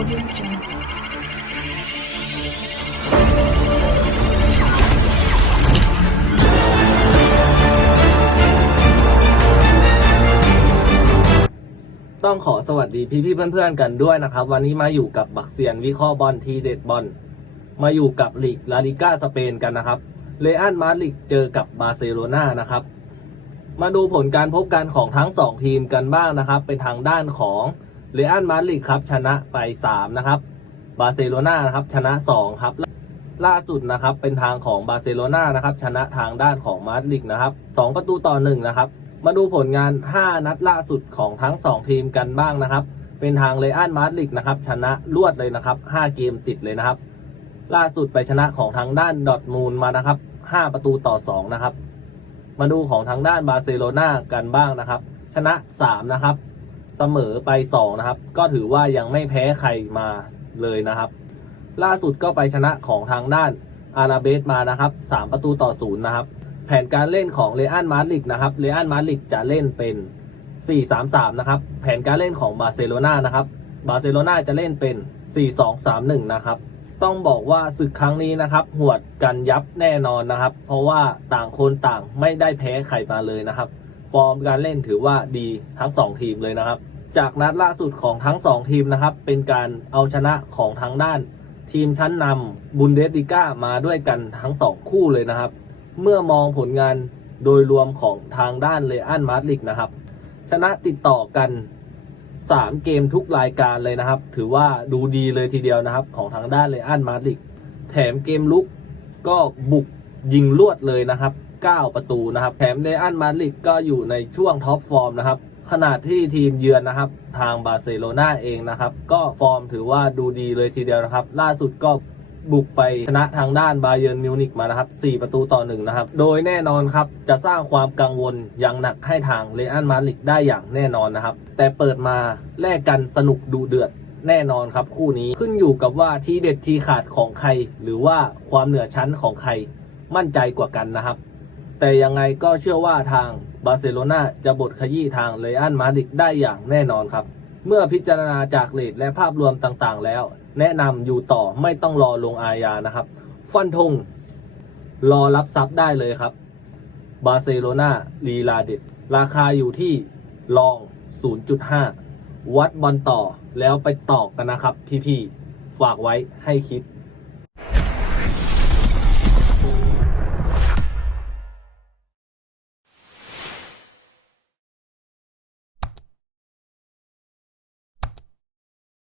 Audio Jungle. ต้องขอสวัสดีพี่พี่เพื่อนๆกันด้วยนะครับ วันนี้มาอยู่กับบักเซียนวิเคราะห์บอลทีเด็ดบอลมาอยู่กับลีกลาลิก้าสเปนกันนะครับเลอันมาดริดเจอกับบาร์เซโลนานะครับ มาดูผลการพบกันของทั้ง 2 ทีมกันบ้างนะครับ เป็นทางด้านของ เลอันมาดริดครับชนะไป 3 นะครับ บาร์เซโลนานะครับชนะ 2 ครับ ล่าสุดนะครับเป็นทางของบาร์เซโลนานะครับชนะทางด้านของมาดริดนะครับ 2 ประตูต่อ 1 นะครับ มาดูผลงาน 5 นัดล่าสุดของทั้ง 2 ทีมกันบ้างนะครับ เป็นทางเลอันมาดริดนะครับชนะรวดเลยนะครับ 5 เกมติดเลยนะครับ ล่าสุดไปชนะของทางด้านดอทมูลมานะครับ 5 ประตูต่อ 2 นะครับ มาดูของทางด้านบาร์เซโลนากันบ้างนะครับ ชนะ 3 นะครับ เสมอไป2นะครับ ก็ถือว่ายังไม่แพ้ใครมาเลยนะครับ ล่าสุดก็ไปชนะของทางด้านอาราเบสมานะครับ 3 ประตูต่อ0นะครับ แผนการเล่นของเลอันมาดริดนะครับเลอันมาดริดจะเล่นเป็น 4-3-3 นะครับ แผนการเล่นของบาร์เซโลนานะครับบาร์เซโลนาจะเล่นเป็น 4-2-3-1 นะครับ ต้องบอกว่าศึกครั้งนี้นะครับ หวดกันยับแน่นอนนะครับ เพราะว่าต่างคนต่างไม่ได้แพ้ใครมาเลยนะครับ ฟอร์มการเล่นถือว่าดีทั้ง 2 ทีมเลยนะครับ จากนัดล่าสุดของทั้ง 2 ทีมนะครับ เป็นการเอาชนะของทางด้าน ทีมชั้นนำบุนเดสลิก้ามาด้วยกันทั้ง 2 คู่เลยนะครับ เมื่อมองผลงานโดยรวมของทางด้านเลอันมาดริดนะครับ ชนะติดต่อกัน 3 เกมทุกรายการเลยนะครับ ถือว่าดูดีเลยทีเดียวนะครับ ของทางด้านเลอันมาดริดแถมเกมลุกก็บุกยิงลวดเลยนะครับ 9 ประตูนะครับ แถมเลอันมาดริดก็อยู่ในช่วงท็อปฟอร์มนะครับ ขนาดที่ทีมเยือนนะครับ ทางบาร์เซโลนาเองนะครับ ก็ฟอร์มถือว่าดูดีเลยทีเดียวนะครับ ล่าสุดก็บุกไปชนะทางด้านบาเยิร์นมิวนิกมานะครับ 4 ประตูต่อ1นะครับ โดยแน่นอนครับ จะสร้างความกังวลอย่างหนักให้ทางเลอันมาดริดได้อย่างแน่นอนนะครับ แต่เปิดมาแลกกันสนุกดูเดือดแน่นอนครับคู่นี้ขึ้นอยู่กับว่าทีเด็ดทีขาดของใคร หรือว่าความเหนือชั้นของใครมั่นใจกว่ากันนะครับ แต่ยังไงก็เชื่อว่าทางบาร์เซโลนาจะบดขยี้ทางเลอันมาดริดได้อย่างแน่นอนครับ เมื่อพิจารณาจากเลทและภาพรวมต่างๆ แล้ว แนะนำอยู่ต่อไม่ต้องรอลงอาญานะครับ ฟันธงรอรับทรัพย์ได้เลยครับ บาร์เซโลนาลีลาเด็ด ราคาอยู่ที่ลอง 0.5 วัดบอลต่อแล้วไปตอกกันนะครับ พี่ๆ ฝากไว้ให้คิด